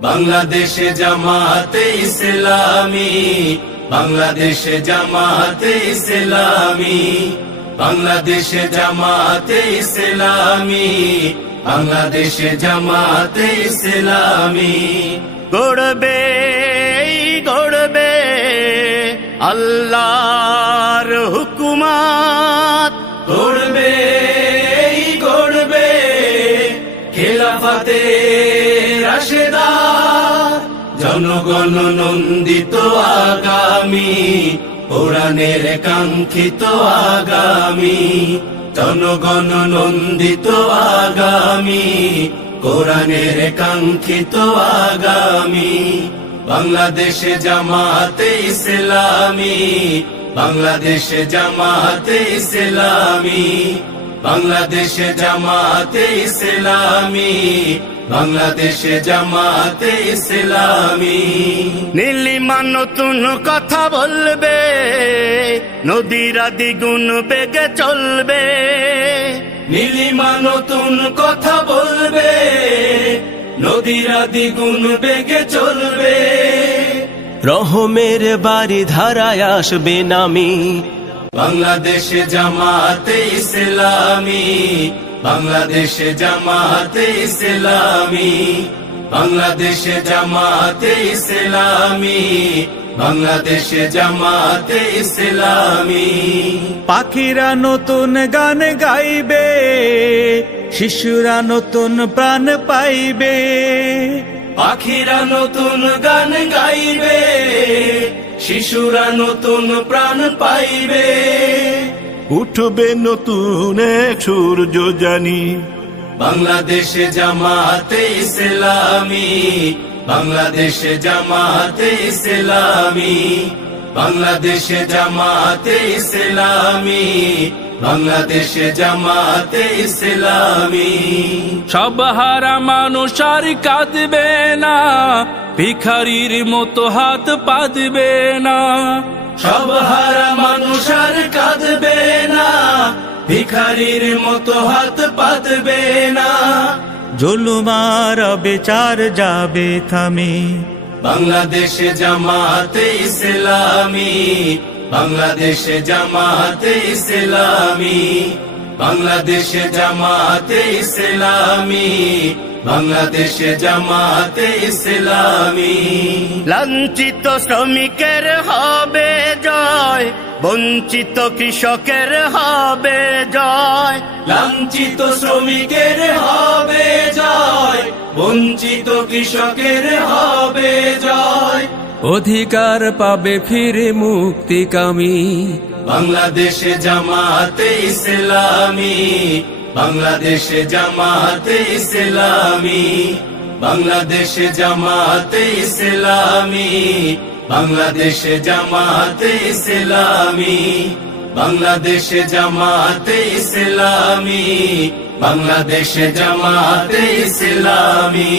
বাংলাদেশে জামাতে ইসলামী, বাংলাদেশে জামাতে ইসলামী, বাংলাদেশে জামাতে ইসলামী, বাংলাদেশে জামাতে ইসলামী। গড়বে গড়বে আল্লাহর হুকুমত, গড়বে গড়বে খেলাফতে রাশেদা, জনগণ নন্দিত আগামী, কোরআনের কাঙ্ক্ষিত আগামী, জনগণ নন্দিত আগামী, কোরআনের কাঙ্ক্ষিত আগামী। বাংলাদেশে জামাতে ইসলামী, বাংলাদেশে জামাতে ইসলামী, বাংলাদেশে জামাতে ইসলামী, বাংলাদেশে জামাতে ইসলামী। নীলিমা নতুন কথা বলবে, নদীরা দ্বিগুণ বেগে চলবে, নীলিমা নতুন কথা বলবে, নদীরা দ্বিগুণ বেগে চলবে। রহমের বাড়ি ধারায় আসবে নামি, বাংলাদেশে জামাতে ইসলামী, বাংলাদেশে জামাতে ইসলামী, বাংলাদেশে জামাতে ইসলামী, বাংলাদেশে জামাতে ইসলামী। পাখিরা নতুন গান গাইবে, শিশুরা নতুন প্রাণ পাইবে, পাখিরা নতুন গান গাইবে, শিশুরা নতুন প্রাণ পাইবে। উঠবে নতুন এক সূর্য জানি, বাংলাদেশে জামাতে ইসলামী, বাংলাদেশে জামাতে ইসলামী, বাংলাদেশে জামাতে ইসলামী, বাংলাদেশে জামাতে ইসলামী। সব হারা মানুষ আর কাঁদবে না, ভিখারির মতো হাত পাতবে না, সব হারা মানুষ আর কাঁদবে না, ভিখারির মতো হাত পাতবে না। জুলুমার বিচার যাবে থামি, বাংলাদেশে জামাতে ইসলামী, বাংলাদেশে জামাতে ইসলামী, বাংলাদেশে জামাতে ইসলামী, বাংলাদেশে জামাতে ইসলামী। লাঞ্ছিত শ্রমিকের হবে জয়, বঞ্চিত কৃষকের হবে জয়, লাঞ্ছিত শ্রমিকের হবে জয়, বঞ্চিত কৃষকের হবে জয়। অধিকার পাবে ফিরে মুক্তিকামী, বাংলাদেশে জামাতে ইসলামী, বাংলাদেশে জামাতে ইসলামী, বাংলাদেশে জামাতে ইসলামী, বাংলাদেশে জামাতে ইসলামী, বাংলাদেশে জামাতে ইসলামী, বাংলাদেশে জামাতে ইসলামী।